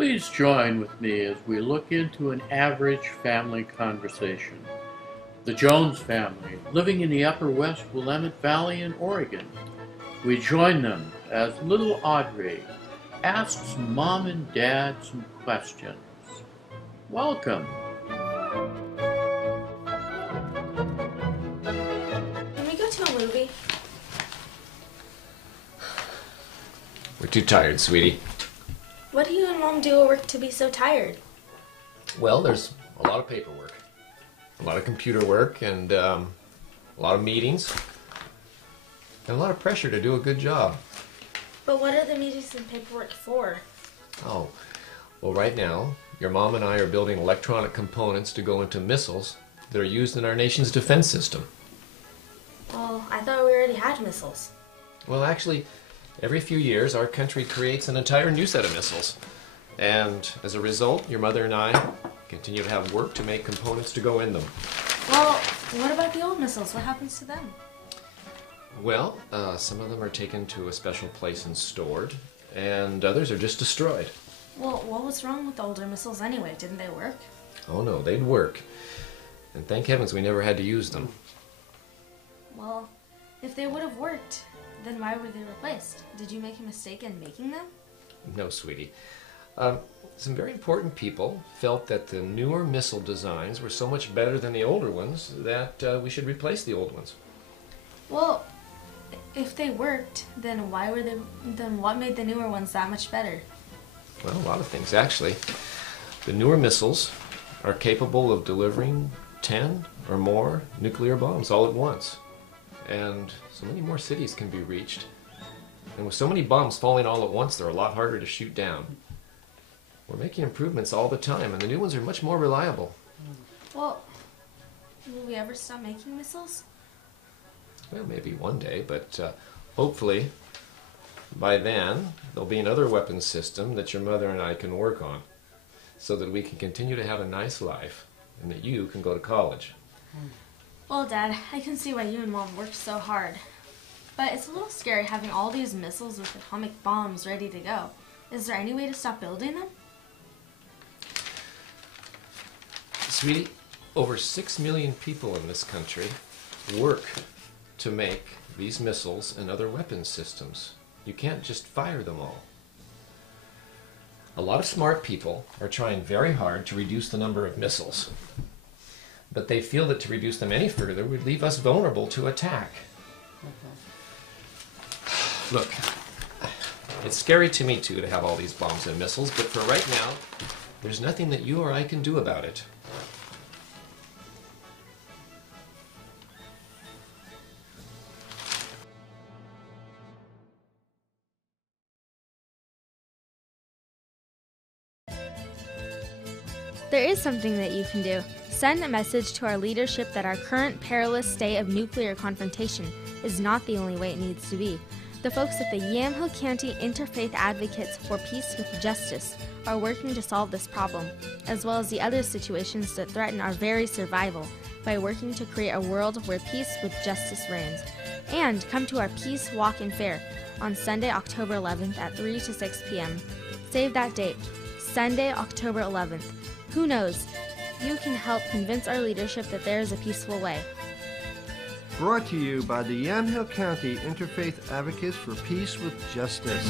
Please join with me as we look into an average family conversation. The Jones family, living in the Upper West Willamette Valley in Oregon. We join them as little Audrey asks Mom and Dad some questions. Welcome. Can we go to a movie? We're too tired, sweetie. What do you and Mom do at work to be so tired? Well, there's a lot of paperwork, a lot of computer work, and a lot of meetings, and a lot of pressure to do a good job. But what are the meetings and paperwork for? Oh, well, right now, your mom and I are building electronic components to go into missiles that are used in our nation's defense system. Well, I thought we already had missiles. Well, actually, every few years, our country creates an entire new set of missiles. And as a result, your mother and I continue to have work to make components to go in them. Well, what about the old missiles? What happens to them? Well, some of them are taken to a special place and stored, and others are just destroyed. Well, what was wrong with the older missiles anyway? Didn't they work? Oh no, they'd work. And thank heavens we never had to use them. Well, if they would have worked, then why were they replaced? Did you make a mistake in making them? No, sweetie. Some very important people felt that the newer missile designs were so much better than the older ones that we should replace the old ones. Well, if they worked, then what made the newer ones that much better? Well, a lot of things, actually. The newer missiles are capable of delivering 10 or more nuclear bombs all at once. And so many more cities can be reached. And with so many bombs falling all at once, they're a lot harder to shoot down. We're making improvements all the time, and the new ones are much more reliable. Well, will we ever stop making missiles? Well, maybe one day, but hopefully by then there'll be another weapons system that your mother and I can work on so that we can continue to have a nice life and that you can go to college. Well, Dad, I can see why you and Mom worked so hard. But it's a little scary having all these missiles with atomic bombs ready to go. Is there any way to stop building them? Sweetie, over 6 million people in this country work to make these missiles and other weapons systems. You can't just fire them all. A lot of smart people are trying very hard to reduce the number of missiles, but they feel that to reduce them any further would leave us vulnerable to attack. Look, it's scary to me too to have all these bombs and missiles, but for right now, there's nothing that you or I can do about it. There is something that you can do. Send a message to our leadership that our current perilous state of nuclear confrontation is not the only way it needs to be. The folks at the Yamhill County Interfaith Advocates for Peace with Justice are working to solve this problem, as well as the other situations that threaten our very survival, by working to create a world where peace with justice reigns. And come to our Peace Walk and Fair on Sunday, October 11th at 3 to 6 p.m. Save that date, Sunday, October 11th. Who knows? You can help convince our leadership that there is a peaceful way. Brought to you by the Yamhill County Interfaith Advocates for Peace with Justice.